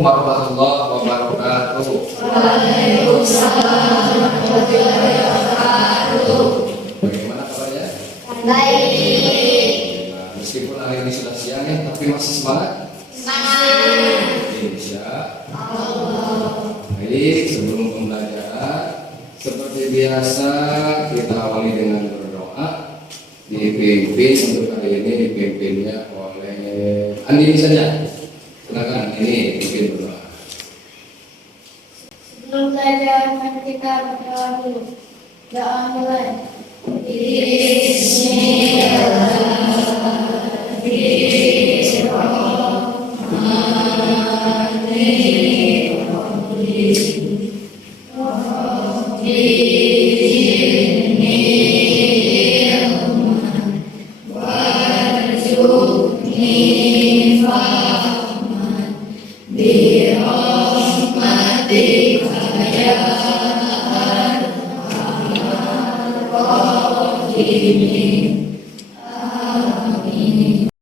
warahmatullahi wabarakatuh. Waalaikumsalam warahmatullahi wabarakatuh. Bagaimana kabarnya? Baik. Nah, meskipun hari ini sudah siang ya, tapi masih semangat? Semangat. Insya Allah. Baik, sebelum pembelajaran, seperti biasa kita awali dengan berdoa. Dipimpin untuk hari ini dipimpinnya oleh Andi saja. Silakan, ini pimpin berdoa. Sebelum belajar, mari kita berdoa dulu. Doa mulai.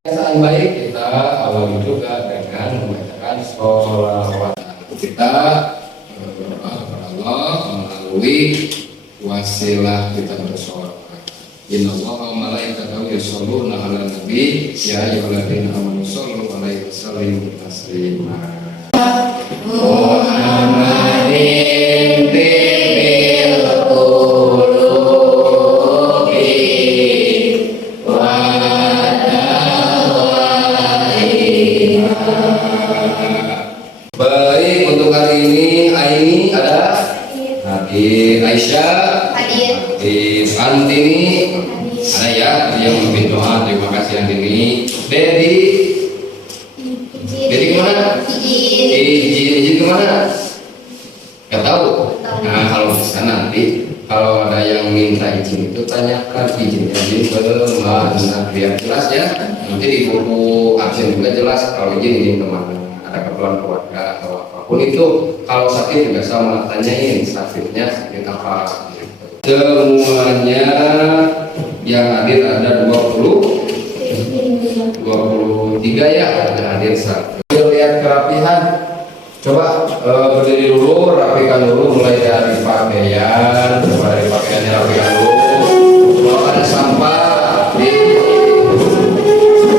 Kebiasaan baik kita awali juga dengan membacakan sholawat. Kita berdoa kepada Allah melalui wasilah kita bersolawat. Innallaha wa malaikatahu yusholluna 'alan nabi ya ayyuhalladzina amanu shollu 'alaihi wa sallimu taslima. Muhammadin bil qulubi wa dawaiha. Baik, untuk hari ini Aini ada hadir, Aisyah hadir, Antini ada ya, dia memimpin doa. Terima kasih Antini. Dedi kemana? Izin kemana? Gak tahu. Nah, kalau bisa nanti kalau ada yang minta izin itu tanyakan izin kemana biar jelas ya. Nanti di buku absen juga jelas kalau izin kemana. Ada keperluan keluarga atau apapun itu. Kalau sakit juga sama, tanyain sakitnya sakit apa. Semuanya yang hadir ada 23 ya, ada hadir satu. Lihat kerapihan. Coba berdiri dulu, rapikan dulu mulai dari pakaian. Coba dari pakaiannya rapikan dulu. Kalau ada sampah di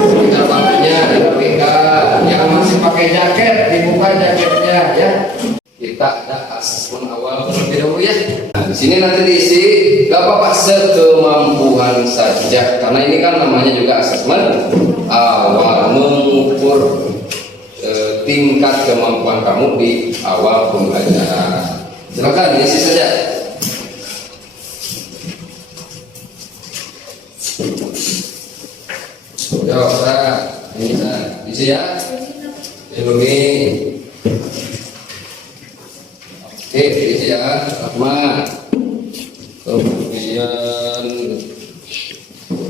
sekitar bajunya dirapikan. Yang masih pakai jaket dibuka jaketnya ya. Kita ada asesmen awal terlebih dahulu ya. Nah, di sini nanti diisi, gak apa-apa sekemampuan saja. Karena ini kan namanya juga asesmen awal, mengukur tingkat kemampuan kamu di awal pembelajaran. Silakan diisi saja. Yo, ini diisi ya. Ini. Oke, diisi ya, Rahmat. Kemudian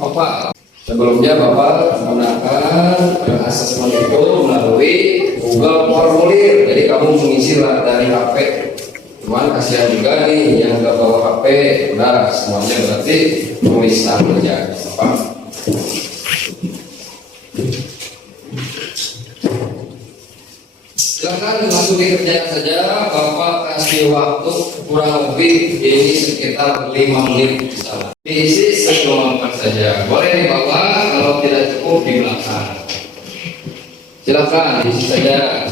apa? Sebelumnya Bapak menggunakan asesmen itu melalui Google Formulir. Jadi kamu mengisi dari HP. Cuman kasihan juga nih yang nggak bawa HP. Udah semuanya berarti tulisan aja, Bapak. Silakan langsung dikerjakan saja. Bapak kasih waktu kurang lebih ini sekitar 5 menit misalnya. Diisi sekemampuan saja. Boleh dibawa, kalau tidak cukup di belakang. Silakan diisi saja.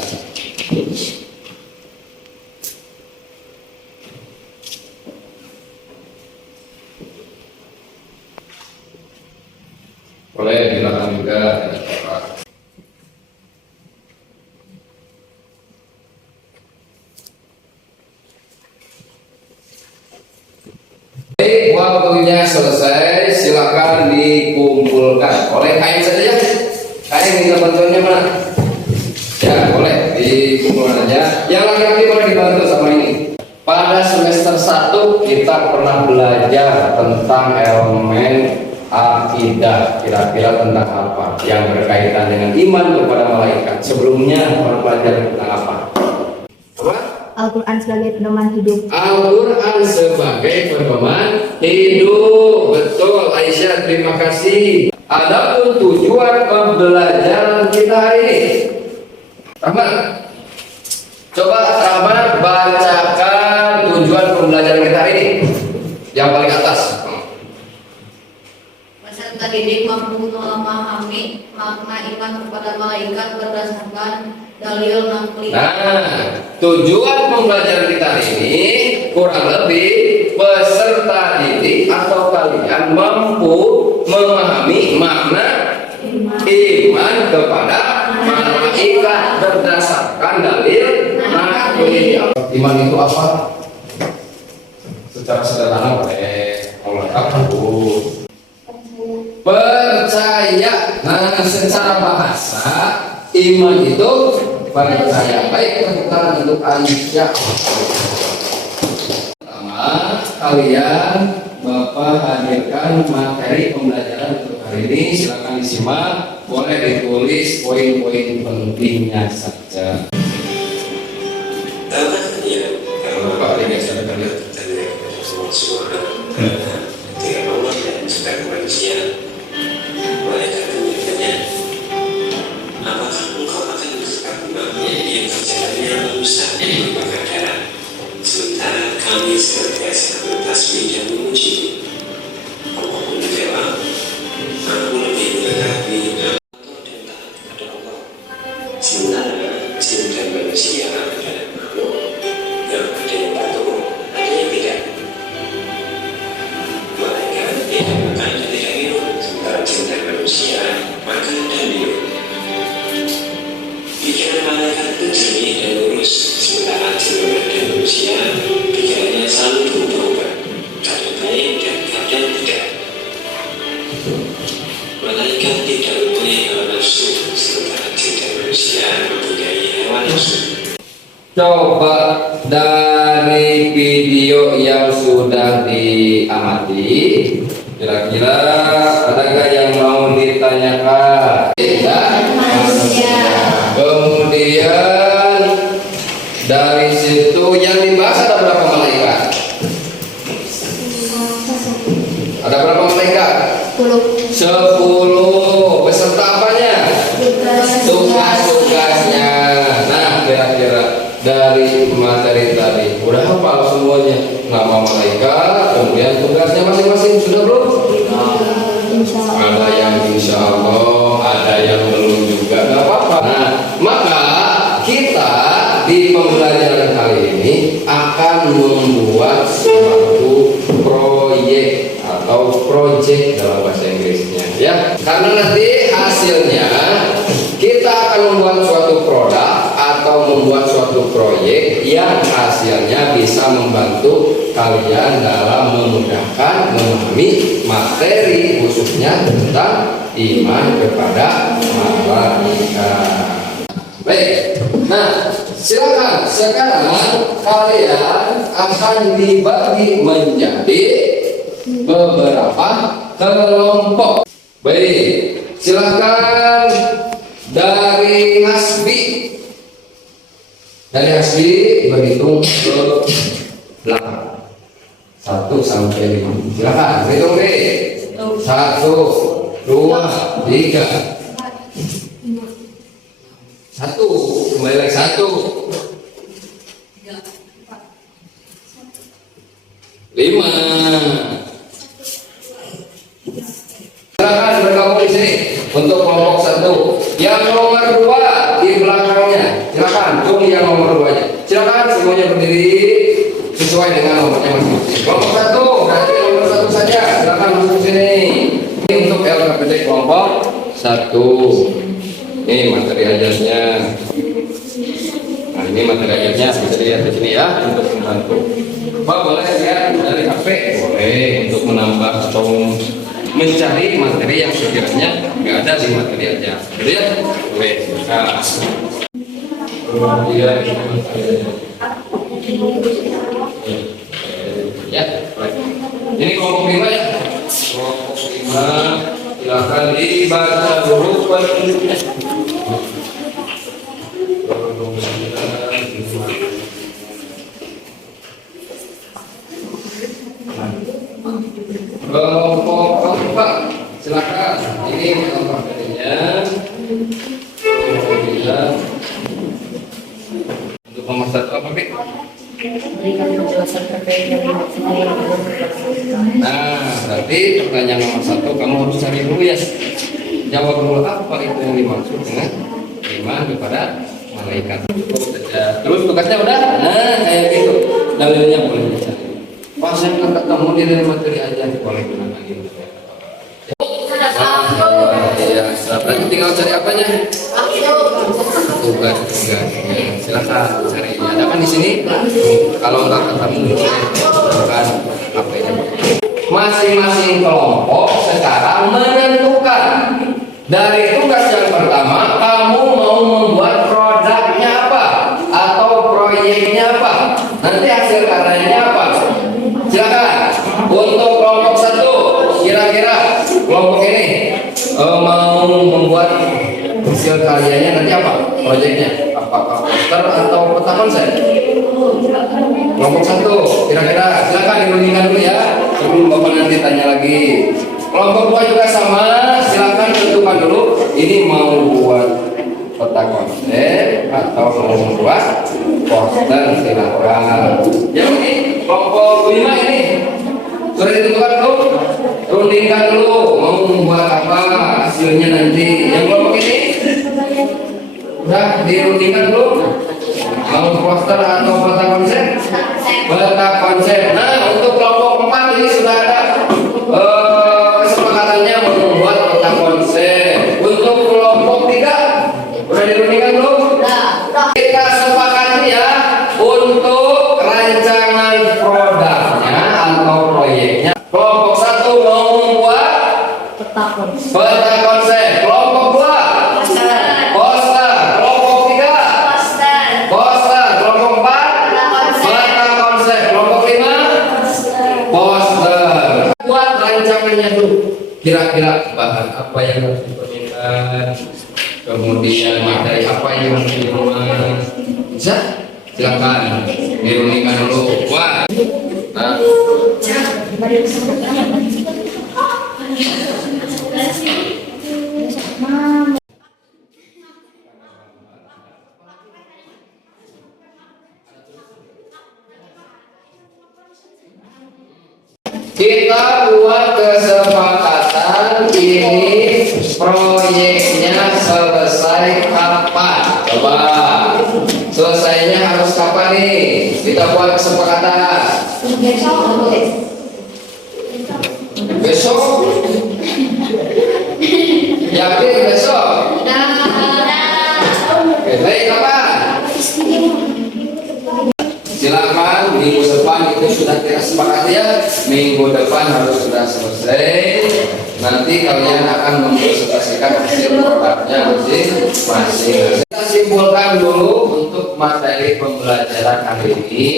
Boleh di belakang juga. Waktunya selesai, silakan dikumpulkan. Oleh kain saja ya. Kain minta bantuannya mana? Ya boleh dikumpulkan aja. Yang laki-laki boleh dibantu sama ini. Pada semester 1 kita pernah belajar tentang elemen akidah. Kira-kira tentang apa? Yang berkaitan dengan iman kepada malaikat. Sebelumnya pernah belajar tentang apa? Apa? Al-Quran sebagai pedoman hidup. Al-Quran sebagai pedoman hidup. Betul Aisyah, terima kasih. Adapun tujuan pembelajaran kita hari ini, Rahmat, pembelajaran kita hari ini? Yang paling atas. Peserta didik mampu memahami makna iman kepada malaikat berdasarkan dalil naqli. Nah, tujuan pembelajaran kita hari ini kurang lebih peserta didik atau kalian mampu memahami makna iman kepada malaikat berdasarkan dalil naqli. Iman itu apa? Secara sederhana boleh lengkap dulu. Percaya. Nah, secara bahasa iman itu percaya. Baik, kita untuk Aisyah. Pertama, kalian Bapak hadirkan materi pembelajaran untuk hari ini. Silakan disimak. Boleh ditulis poin-poin pentingnya saja. Bapak ini saya kalian. Ketika Allah dan sedang manusia malaikat bertanya, apakah engkau akan berkata yang kerjanya rusak dan membakar darah, sementara kami senantiasa bertasbih dan memuji? Allah pun menjawab, aku lebih mengetahui dan taat kepada Allah, sementara jin dan manusia adalah makhluk yang ada yang patuh, ada yang tidak. Malaikat tidak makan dan tidak minum, sementara jin dan manusia makan dan minum. Pikiran malaikat pun jernih dan lurus, sementara jin dan manusia pikirannya selalu berubah-ubah, kadang baik dan kadang tidak. Malaikat tidak mempunyai hawa nafsu, sementara jin dan manusia mempunyai hawa nafsu. Coba dari video yang sudah diamati, kira-kira adakah yang mau ditanyakan? Kemudian dari situ yang dibahas ada berapa malaikat? Ada berapa malaikat? 10. Beserta apanya? Tugas-tugasnya. Nah, kira-kira dari materi tadi udah hafal semuanya, nama malaikat, kemudian tugasnya masing-masing sudah belum? Ada yang insya Allah, ada yang belum juga, nggak apa-apa. Nah, maka kita di pembelajaran kali ini akan membuat suatu proyek atau project dalam bahasa Inggrisnya, ya. Karena nanti hasilnya kita akan membuat suatu produk atau membuat suatu proyek yang hasilnya bisa membantu kalian dalam memudahkan memahami materi khususnya tentang iman kepada malaikat. Baik, nah silakan sekarang kalian akan dibagi menjadi beberapa kelompok. Baik, silakan dari Hasbi. Dari Hasbi berhitung ke belakang 1 sampai 5. Silakan berhitung deh. 1, 2, 3. 1, kembali lagi 1, 5. Silakan bergabung di sini untuk kelompok 1. Yang nomor 2 di belakangnya, silakan tunggu yang nomor 2 nya. Silakan semuanya berdiri sesuai dengan nomornya masing-masing. Kelompok 1 berarti nomor 1 saja. Silakan masuk sini. Ini untuk LKPD kelompok 1. Ini materi ajarnya. Nah, ini materi ajarnya bisa dilihat di sini ya untuk membantu. Pak boleh lihat dari HP, boleh untuk menambah atau mencari materi yang sekiranya nggak ada di materi aja. Lihat, boleh. Nah, kemudian ya, ini kelompok 5 ya. Kelompok 5 silakan dibaca dulu penunjuknya. Kelompok 4 silakan. Ini kelompok materinya. Kemudian untuk nomor 1 apa, Pik? Berikan penjelasan terkait dengan Nah, berarti pertanyaan nomor 1 kamu harus cari dulu ya. Jawab dulu apa itu yang dimaksud dengan iman kepada malaikat. Terus tugasnya udah, nah kayak gitu. Dalilnya boleh dicari. Pas yang ketemu di dalam materi aja boleh gunakan itu. Ya, berarti tinggal cari apanya? Tugas. Silakan cari. Ada kan di sini? Kalau nggak ketemu, bukan apa ini? Masing-masing kelompok sekarang menentukan dari tugas yang pertama kamu mau membuat produknya apa atau proyeknya apa, nanti hasil karyanya apa. Silakan untuk kelompok 1 kira-kira kelompok ini mau membuat hasil karyanya nanti apa proyeknya, apakah poster atau peta konsep. Kelompok 1 kira-kira silakan dirundingkan dulu ya sebelum bapak nanti tanya lagi. Kelompok 2 juga sama, silakan tentukan dulu ini mau buat peta konsep atau mau membuat poster. Silakan. Yang ini kelompok 5 ini sudah ditentukan dulu, rundingkan dulu mau membuat apa hasilnya nanti. Yang kelompok ini udah dirundingkan dulu mau poster atau peta konsep. Peta konsep. Nah, untuk kelompok 4 ini sudah ada kesepakatannya membuat peta konsep. Untuk kelompok 3 udah dirundingkan belum? Kita sepakati ya untuk rancangan produknya atau proyeknya. Kelompok 1 mau membuat peta konsep. Kelompok 2 poster. Kelompok 3 poster. Kelompok 4 peta konsep. Kelompok 5 poster. Buat rancangannya dulu. Kira-kira bahan apa yang harus diperlukan, kemudian materi apa yang harus dibuat. Bisa? Silakan dirundingkan dulu. Wah. Nah. Kita buat kesepakatan ini proyeknya selesai kapan? Coba selesainya harus kapan nih? Kita buat kesepakatan. Besok? Yakin besok? Oke, baik kapan? Silakan minggu depan itu sudah kita sepakati ya. Minggu depan harus sudah selesai. Nanti kalian akan mempresentasikan hasil produknya masing-masing. Kita simpulkan dulu untuk materi pembelajaran hari ini.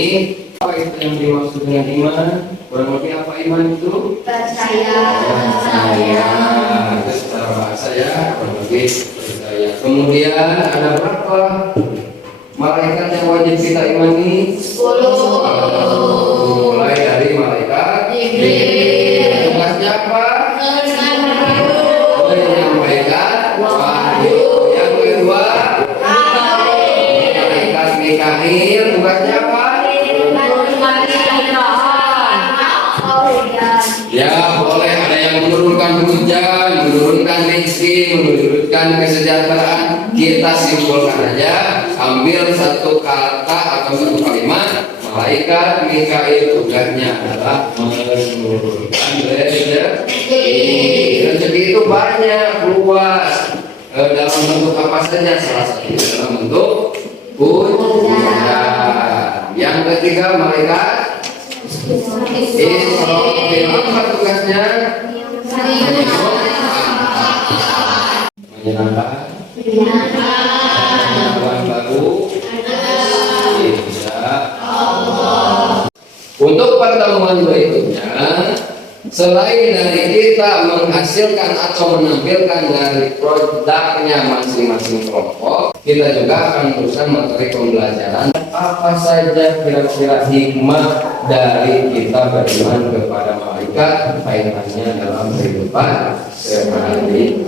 Apa itu yang dimaksud dengan iman? Kurang lebih apa iman itu? Percaya. Itu secara bahasa ya, kurang lebih percaya. Kemudian ada berapa malaikat yang wajib kita imani? 10. Mulai dari malaikat Jibril. Tugasnya apa? Menyampaikan wahyu. Yang kedua, malaikat Mikail. Tugasnya apa? Ya boleh, ada yang menurunkan hujan, menurunkan rezeki, menurunkan kesejahteraan. Kita simpulkan aja, ambil satu kata atau satu kalimat. Malaikat Mikail tugasnya adalah menurunkan rezeki. Rezeki itu banyak, luas. Dalam bentuk apa saja? Salah satunya dalam bentuk hujan. Yang ketiga malaikat Israfil. Apa tugasnya? Menyenangkan Tuhan baru. Insya Allah. Untuk pertemuan berikutnya, selain dari kita menghasilkan atau menampilkan dari produknya masing-masing kelompok, kita juga akan berusaha materi pembelajaran apa saja kira-kira hikmah dari kita beriman kepada malaikat kaitannya dalam kehidupan sehari-hari.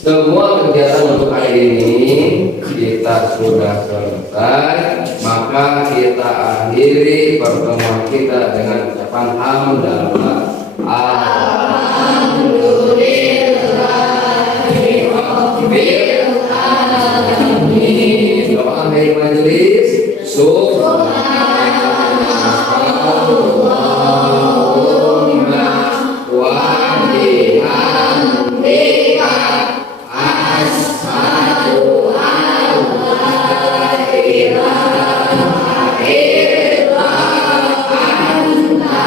semua kegiatan untuk hari ini kita sudah selesai, maka kita akhiri pertemuan kita dengan ucapan hamdalah. Alhamdulillahirobbilalamin. Doa akhir majelis. Subhanallahumma wa bihamdika asyhadu an la ilaha illa anta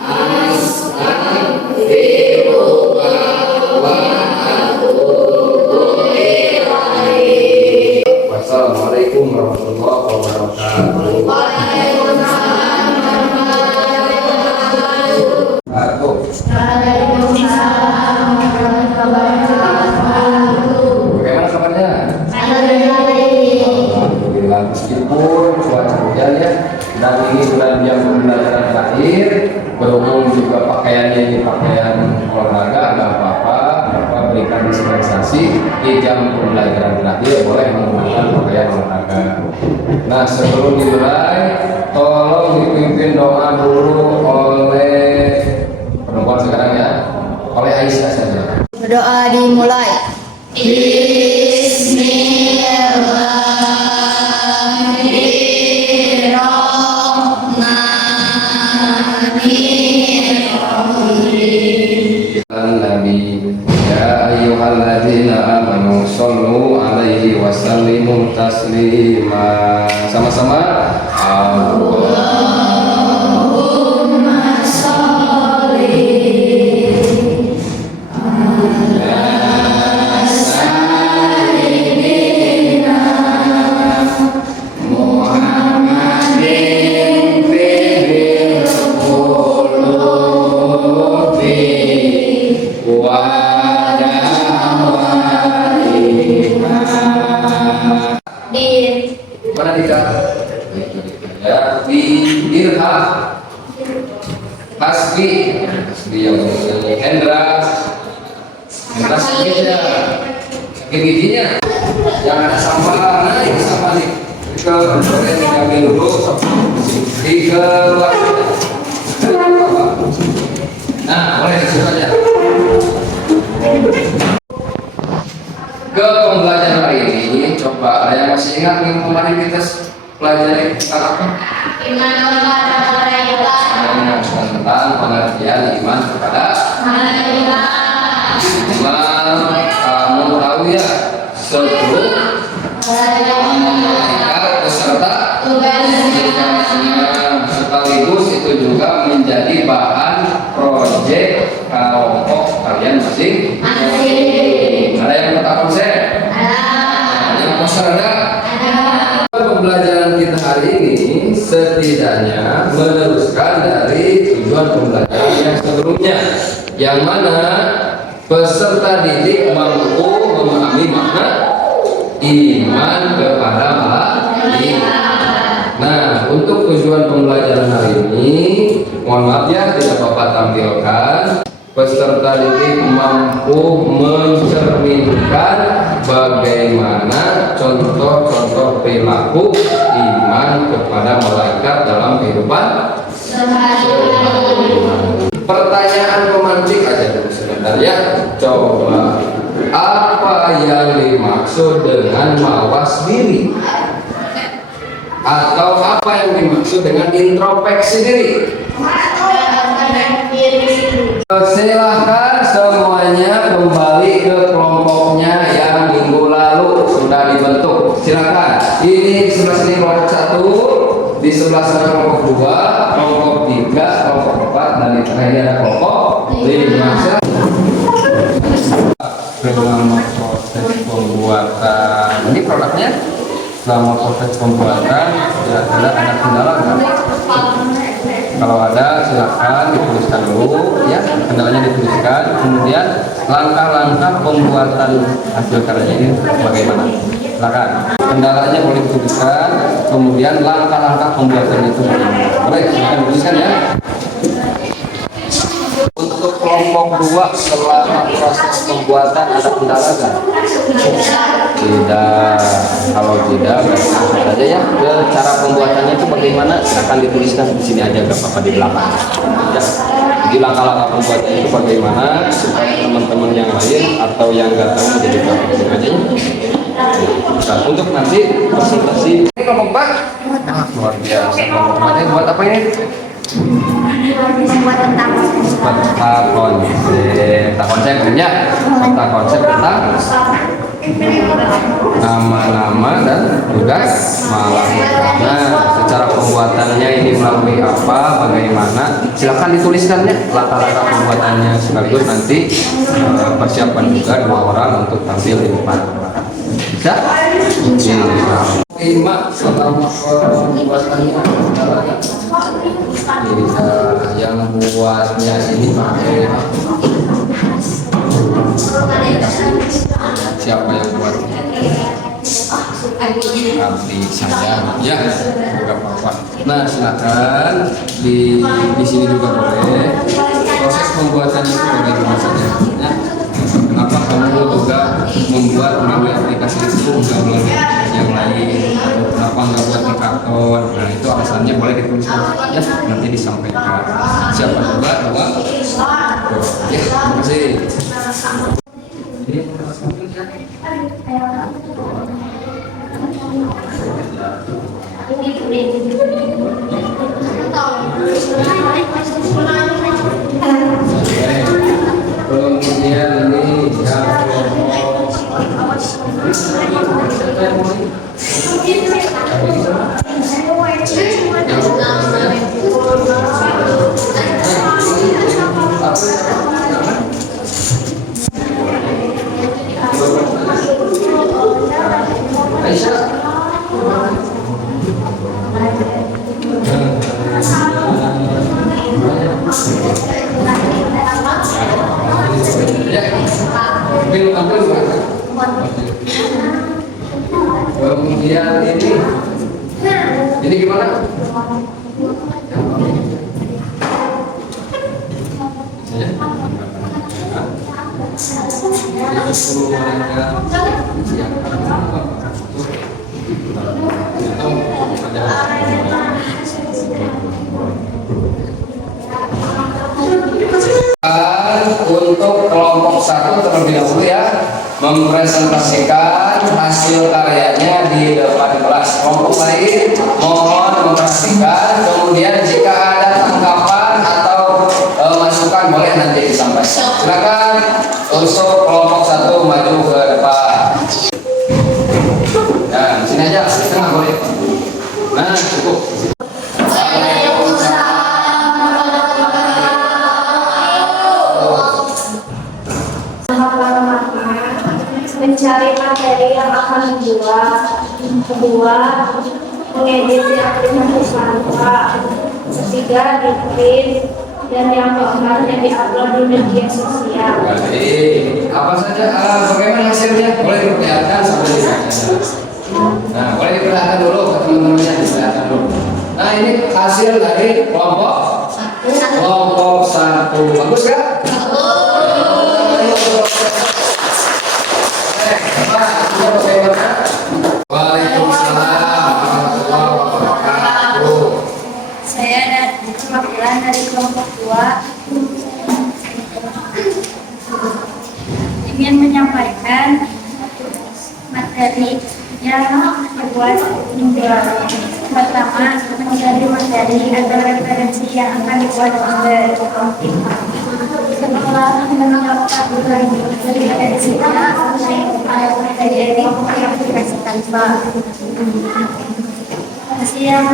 astaghfiruka wa atubu ilaik. Wassalamualaikum warahmatullahi wabarakatuh. Bagaimana kabarnya? Alhamdulillah, meskipun cuaca hujan ya, dan ini bulan jam pembelajaran terakhir, berhubung juga pakaiannya ini pakaian olahraga, nggak apa-apa, Bapak berikan dispensasi di jam pembelajaran terakhir boleh menggunakan pakaian olahraga. Nah, sebelum dimulai, tolong dipimpin doa dulu oleh perempuan sekarang ya, oleh Aisyah saja. Berdoa dimulai. Bismillahirrahmanirrahim. Nabi ya ayyuhalladzina amanu shallu alaihi wa sallimu taslima. Sama-sama. Allahumma sholli ala sayyidina Muhammadin fil qulubi wa dawaiha. Mana Dika? Ya, di Dirham Hasbi yang ini Hendra sakit ya, sakit giginya, jangan ada sampah. Nah ini sampah nih, ke diambil dulu, dikeluar. Nah boleh disitu aja. Ke pembelajaran hari ini, coba ada yang masih ingat yang kemarin kita pelajari apa? Iman kepada Tentang pengertian iman kepada iman. Kamu tahu ya, sebelum malaikat beserta tugasnya, sekaligus itu juga menjadi bahan proyek kelompok kalian masing-masing. Ada yang tetap konsen? Ada yang konsen ada? Pembelajaran kita hari ini setidaknya meneruskan dari tujuan pembelajaran yang sebelumnya, yang mana peserta didik mampu memahami makna iman kepada malaikat. Nah, untuk tujuan pembelajaran hari ini, mohon maaf ya tidak Bapak tampilkan. Peserta didik mampu mencerminkan bagaimana contoh-contoh perilaku iman kepada malaikat dalam kehidupan sehari-hari. Pertanyaan pemantik aja dulu sebentar ya. Coba, apa yang dimaksud dengan mawas diri? Atau apa yang dimaksud dengan introspeksi diri? Silahkan semuanya kembali ke kelompoknya yang minggu lalu sudah dibentuk. Silahkan. Ini sebelah sini kelompok 1, di sebelah sana kelompok 2, kelompok 3, kelompok 4, dan di tengahnya ada kelompok 5. Selama proses pembuatan, ini produknya. Selama proses pembuatan, kira-kira ada kendala nggak? Kalau ada, silakan dituliskan dulu, ya, kendalanya dituliskan. Kemudian langkah-langkah pembuatan hasil karyanya ini bagaimana? Silakan. Kendalanya boleh dituliskan. Kemudian langkah-langkah pembuatan itu bagaimana? Boleh, silakan tuliskan ya. Untuk kelompok kelompok 2 selama proses pembuatan ada kendala nggak? Tidak. Kalau tidak, berarti langsung saja ya. Cara pembuatannya itu bagaimana? Silakan dituliskan di sini aja, nggak apa-apa di belakang. Ya. Jadi langkah-langkah pembuatannya itu bagaimana supaya teman-teman yang lain atau yang nggak tahu menjadi pelaku aja ya. Nah, untuk nanti presentasi ini kelompok 4 luar biasa. Kelompok 4 buat apa ini? Membuat tentang Peta konsep ya. Peta konsep tentang nama-nama dan tugas malam. Nah, secara pembuatannya ini melalui apa, bagaimana? Silakan dituliskannya latar-latar pembuatannya, sekaligus nanti persiapan juga 2 orang untuk tampil di depan. Bisa? Lima selama pembuatannya yang buatnya ini pakai siapa yang buatnya? Abdi saja ya, nggak apa-apa. Nah, silakan di sini juga boleh. Proses pembuatannya itu bagaimana saja? Ya. Kenapa kamu juga membuat melalui aplikasi itu nggak melalui yang lain? Kenapa nggak buat di karton? Nah, itu alasannya boleh dituliskan ya, nanti disampaikan. Siapa juga dua? Ya, terima kasih. Kemudian ini kemudian ini gimana? Untuk kelompok 1 terlebih dahulu ya, mempresentasikan hasil karyanya di depan kelas. Kelompok lain mohon memperhatikan, kemudian jika ada tanggapan atau masukan boleh nanti disampaikan. Silakan untuk kelompok 1 maju ke depan. Nah, sini aja, tengah boleh. Nah, cukup. Mencari materi yang akan membuat, kedua, mengedit aplikasi Canva, ketiga, di print, dan yang keempat yang diupload di media sosial. Jadi apa saja, bagaimana hasilnya boleh diperlihatkan sampai dibaca. Nah, boleh diperlihatkan dulu ke teman-temannya, diperlihatkan dulu. Nah, ini hasil dari kelompok 1. Bagus kan? Waalaikumsalam warahmatullahi wabarakatuh. Saya perwakilan dari kelompok 2 ingin menyampaikan materi yang dibuat minggu lalu. Pertama, mencari materi atau referensi yang akan dibuat oleh setelah menyiapkan referensinya, materi ini aplikasi Canva. Hasil yang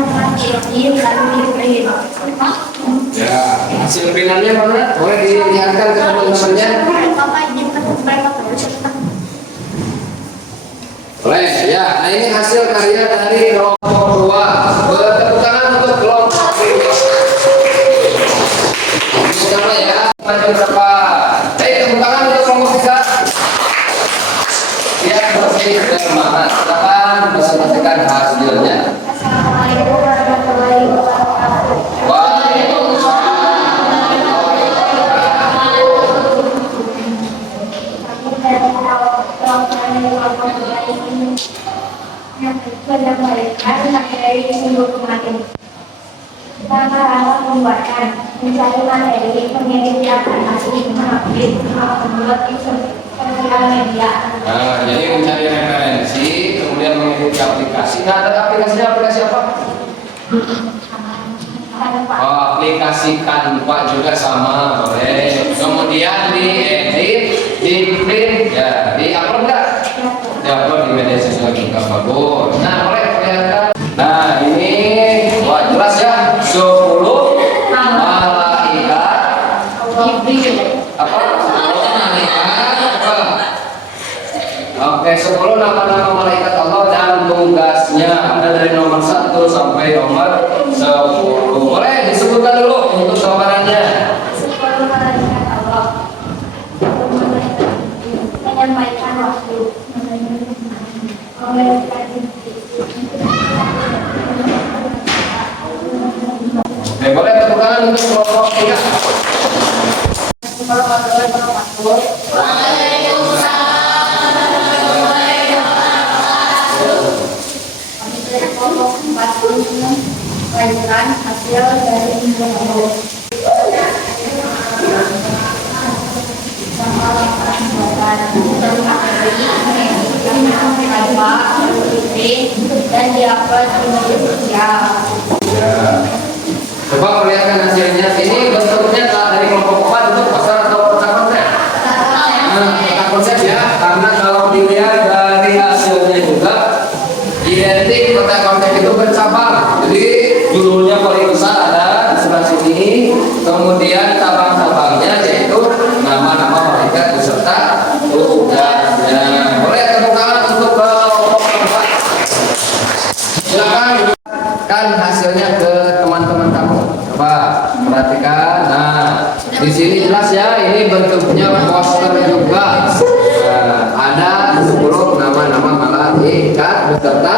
ini lalu di-print. Ya, hasil printannya mana? Boleh dilihatkan ke teman-temannya? Boleh, ya. Nah, ini hasil karya dari kelompok 2. Tepuk tangan untuk kelompok 2. Siapa ya? Maju berapa? Tepuk tangan untuk kelompok 3. Ya, bersih semangat. Silakan presentasikan hasilnya. Assalamualaikum warahmatullahi wabarakatuh. Waalaikumsalam warahmatullahi wabarakatuh. minggu kemarin. Cara membuatkan mencari materi mengedit aplikasi mengupdate membuat sosial media. Nah, jadi mencari referensi, kemudian mengedit aplikasi. Nah, ada aplikasinya aplikasi apa? Oh, aplikasi Canva juga sama, boleh. Kemudian diedit, di print, ya, di upload nggak? Di upload di media sosial juga bagus. Nah, boleh kelihatan. Nah, ini wah jelas ya. 10 malaikat apa? 10 malaikat apa? Oke, 10 nama-nama malaikat Allah dan tugasnya ada dari nomor 1 sampai nomor 10. Boleh disebutkan dulu untuk gambarannya. 10 malaikat Allah menyampaikan waktu, memberikan Oke, boleh tepuk tangan untuk kelompok 3. pelajaran hasil dari minggu lalu. Dan diupload di media sosial. Ya. Coba perlihatkan hasilnya. Ini bentuknya dari kelompok 4 untuk pasar atau peta konsep? Nah, peta konsep ya. Karena kalau dilihat dari hasilnya juga identik peta konsep itu bercabang. Jadi judulnya paling besar ada di sebelah sini. Kemudian cabang-cabangnya yaitu nama-nama malaikat beserta tugasnya. Boleh tepuk tangan untuk kelompok 4. Silakan kan hasilnya ke teman-teman kamu. Coba perhatikan. Nah, di sini jelas ya, ini bentuknya poster juga. Nah, ada 10 nama-nama malaikat beserta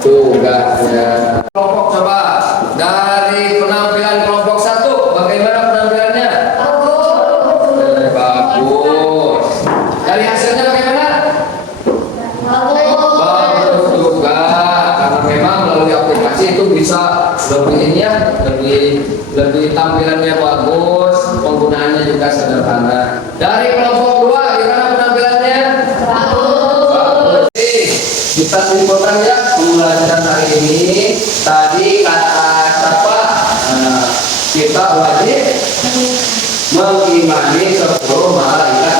tugasnya. Kelompok coba dari penampilan kelompok 1, bagaimana penampilannya? Bagus. Dari hasilnya bagaimana? Bagus juga, karena memang melalui aplikasi itu bisa lebih ini ya, lebih tampilannya bagus, penggunaannya juga sederhana. Dari kelompok 2 gimana penampilannya? Bagus. Kita simpulkan ya pembelajaran hari ini. Tadi kata siapa? Kita wajib mengimani 10 malaikat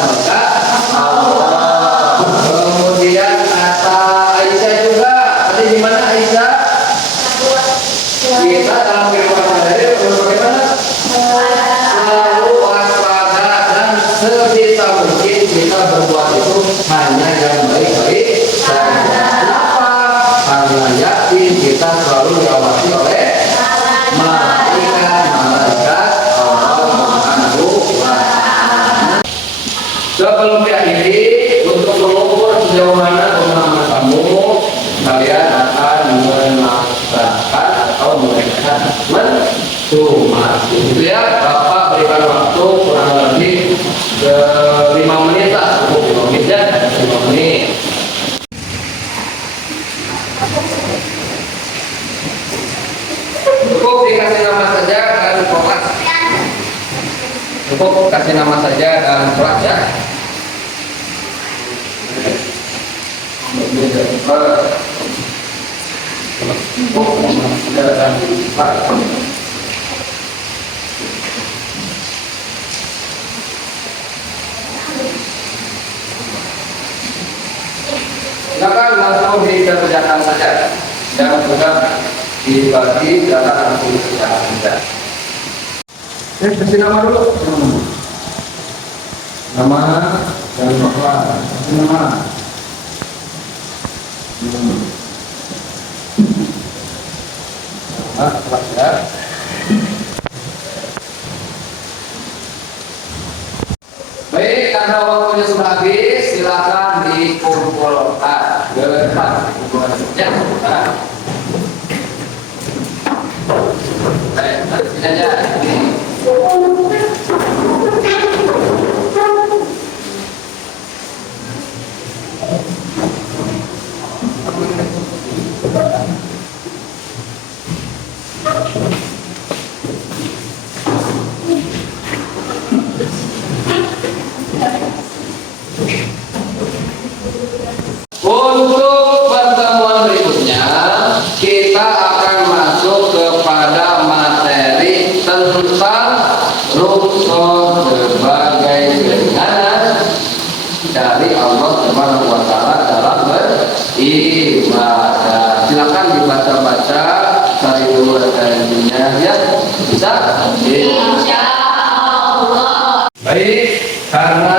Allah. Kemudian kata Aisyah juga. Tadi gimana Aisyah? Kita dalam kehidupan sehari-hari perlu bagaimana? Selalu waspada dan sebisa mungkin kita berbuat itu hanya yang baik-baik saja. Kenapa? Karena yakin kita selalu diawasi oleh malaikat Allah Subhanahu wa Ta'ala. Sebelum diakhiri, untuk mengukur sejauh mana pemahaman kamu, kalian akan melaksanakan atau mengerjakan mencumat. Itu ya, Bapak berikan waktu kurang lebih 5 menit lah, cukup 5 menit ya, 5 menit. Cukup dikasih nama saja dan kelas. Cukup kasih nama saja dan kelas ya. Silakan langsung dikerjakan saja. Jangan mudah dibagi, jangan langsung dikerjakan saja. Kasih nama dulu. Nama dan kelas. Kasih nama. Kelas ya. Baik, karena waktunya sudah habis, silakan dikumpulkan ke depan. Ya. Baik, sini aja. Baik, karena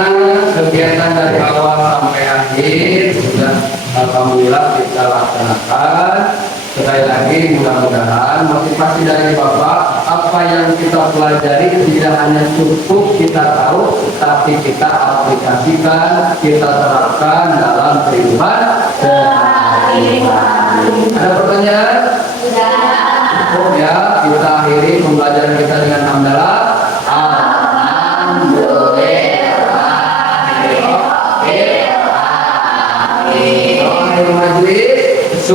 kegiatan dari awal sampai akhir sudah alhamdulillah kita laksanakan. Sekali lagi mudah-mudahan motivasi dari Bapak, apa yang kita pelajari tidak hanya cukup kita tahu, tapi kita aplikasikan, kita terapkan dalam kehidupan sehari-hari. Ada pertanyaan? Cukup ya, kita akhiri pembelajaran kita dengan hamdalah. Alhamdulillah. Majlis.